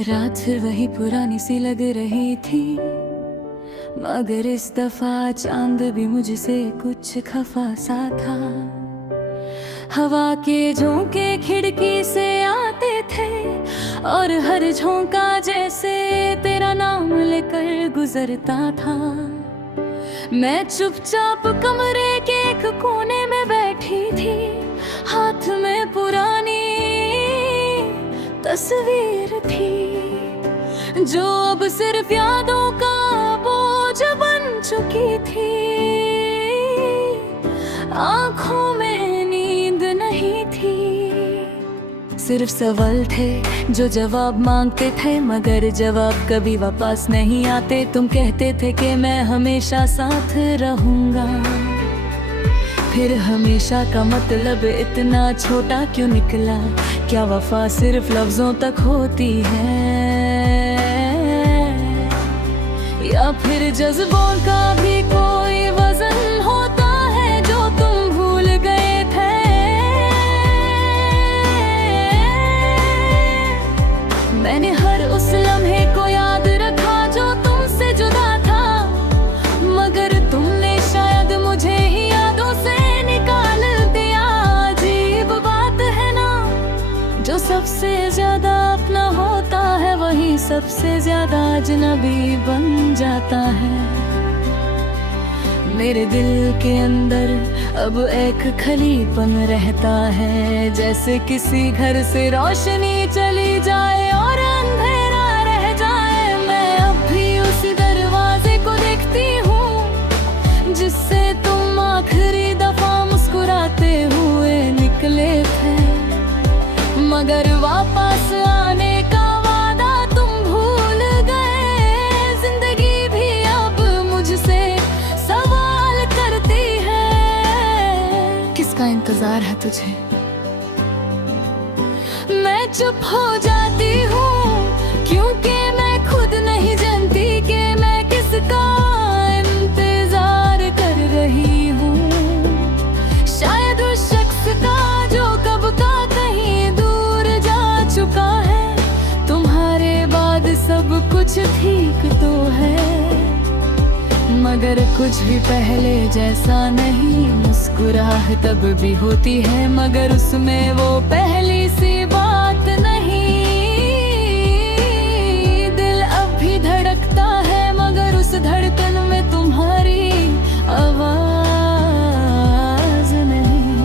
रात फिर वही पुरानी सी लग रही थी, मगर इस दफा चांद भी मुझसे कुछ खफा सा था। हवा के झोंके खिड़की से आते थे और हर झोंका जैसे तेरा नाम लेकर गुजरता था। मैं चुपचाप कमरे के एक कोने में बैठी थी, हाथ में पुरानी तस्वीर थी जो अब सिर्फ यादों का बोझ बन चुकी थी। आंखों में नींद नहीं थी, सिर्फ सवाल थे जो जवाब मांगते थे, मगर जवाब कभी वापस नहीं आते। तुम कहते थे कि मैं हमेशा साथ रहूंगा, फिर हमेशा का मतलब इतना छोटा क्यों निकला? क्या वफा सिर्फ लफ्जों तक होती है, या फिर जज्बों का भी कोई वजन होता है जो तुम भूल गए थे? मैंने हर उस लम्हे को याद रखा जो तुमसे जुदा था, मगर तुमने शायद मुझे ही यादों से निकाल दिया। अजीब बात है ना, जो सबसे ज्यादा अपना होता है वही सबसे ज्यादा अजनबी बन जाता है। मेरे दिल के अंदर अब एक खलीपन रहता है, जैसे किसी घर से रोशनी चली जाए और अंधेरा रह जाए। मैं अब भी उसी दरवाजे को देखती हूँ जिससे तुम आखिरी दफा मुस्कुराते हुए निकले थे, मगर वापस आने का वादा तुम भूल गए। जिंदगी भी अब मुझसे सवाल करती है, किसका इंतजार है तुझे? मैं चुप हो जाती हूँ क्योंकि मैं खुद नहीं जानती कि मैं किसका इंतजार कर रही हूँ। शायद उस शख्स का जो कब का कहीं दूर जा चुका है। तुम्हारे बाद सब कुछ ठीक तो है, मगर कुछ भी पहले जैसा नहीं। मुस्कुराहट तब भी होती है, मगर उसमें वो पहली सी बात नहीं। दिल अब भी धड़कता है, मगर उस धड़कन में तुम्हारी आवाज नहीं।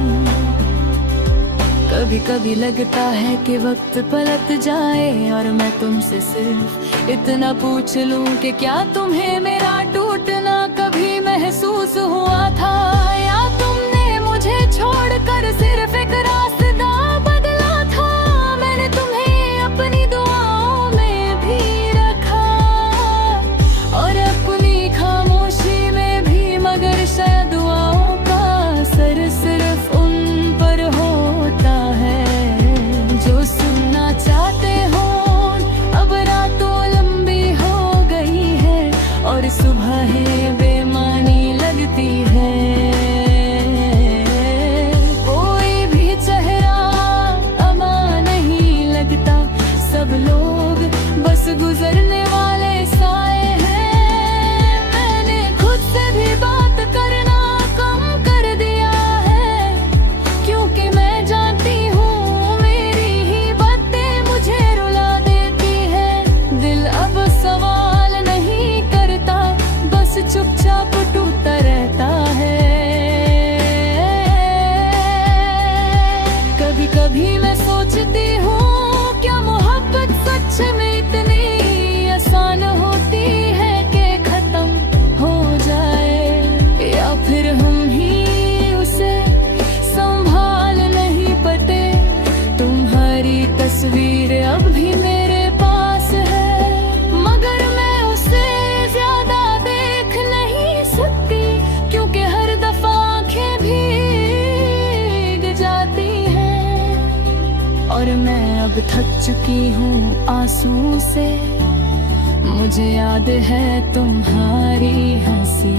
कभी कभी लगता है कि वक्त पलट जाए और मैं तुमसे सिर्फ इतना पूछ लूं कि क्या तुम्हें मेरा टूटना कभी महसूस हुआ था, या तुमने मुझे छोड़कर सिर्फ एक रास्ता बदला था। मैंने तुम्हें अपनी दुआओं में भी रखा और अपनी खामोशी में भी, मगर शायद दुआओं का असर सिर्फ उन पर होता है जो सुनना चाहते हो। अब रातों लंबी हो गई है और सुबहें बेमानी लगती है। कोई भी चेहरा अमा नहीं लगता, सब लोग बस गुजरने वाले साए हैं। मैंने खुद से भी बात करना कम कर दिया है, क्योंकि मैं जानती हूँ मेरी ही बातें मुझे रुला देती है। दिल अब सवाल नहीं करता, बस चुपचाप टूटता रहता है। कभी कभी मैं सोचती हूँ क्या मोहब्बत सच में इतनी आसान होती है कि खत्म हो जाए, या फिर हम ही उसे संभाल नहीं पाते। तुम्हारी तस्वीर अब भी मेरे पास है, मगर मैं उसे ज्यादा देख नहीं सकती, क्योंकि हर दफा आंखें भीग जाती हैं और मैं अब थक चुकी हूँ आंसू से। मुझे याद है तुम्हारी हंसी,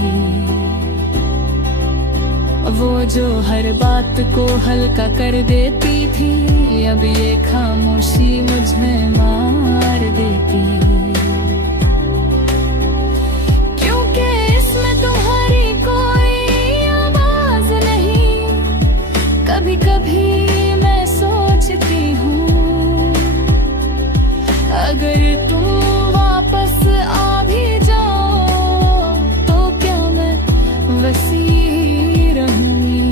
वो जो हर बात को हल्का कर देती थी। अब ये खामोशी मुझे मार पर्दे की, क्योंकि इसमें तुम्हारी कोई आवाज नहीं। कभी कभी मैं सोचती हूँ, अगर तुम वापस आ भी जाओ तो क्या मैं वैसी रहूंगी,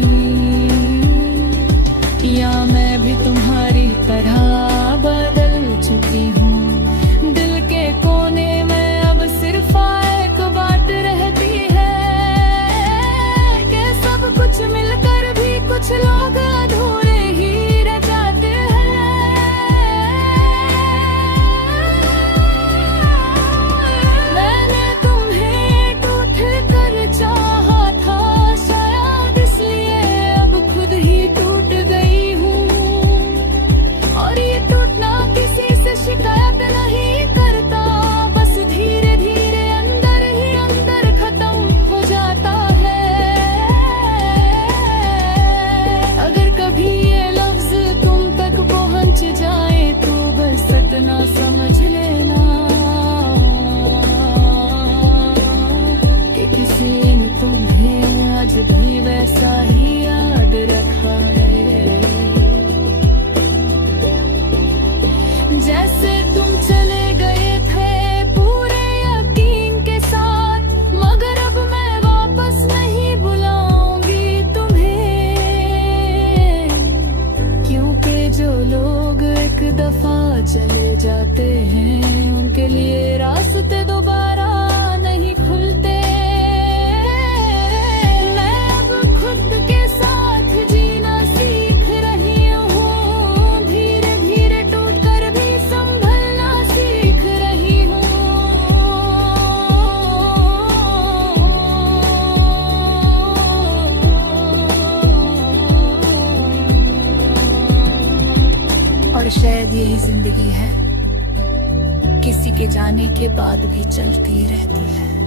या मैं भी तुम्हारी तरह बदल चुकी हूँ। दिल के कोने में अब सिर्फ एक बात रहती है कि सब कुछ मिलकर भी कुछ लोग अधूरे ही रह जाते हैं। मैंने तुम्हें टूट कर चाहा था, शायद इसलिए अब खुद ही टूट गई हूँ। और ये टूटना किसी से शिकायत नहीं करता, बस धीरे धीरे अंदर ही अंदर खत्म हो जाता है। अगर कभी ये लफ्ज तुम तक पहुंच जाए तो बस इतना समझ लेना कि किसी ने तुम्हें आज भी वैसा ही याद रखा है, जैसे तुम चले गए थे पूरे यकीन के साथ। मगर अब मैं वापस नहीं बुलाऊंगी तुम्हें, क्योंकि जो लोग एक दफा चले जाते हैं उनके लिए रास्ते दोबारा नहीं खुलते। मैं अब खुद के साथ जीना सीख रही हूँ, धीरे धीरे टूट कर भी संभलना सीख रही हूँ। और शायद यही जिंदगी है, किसी के जाने के बाद भी चलती रहती है।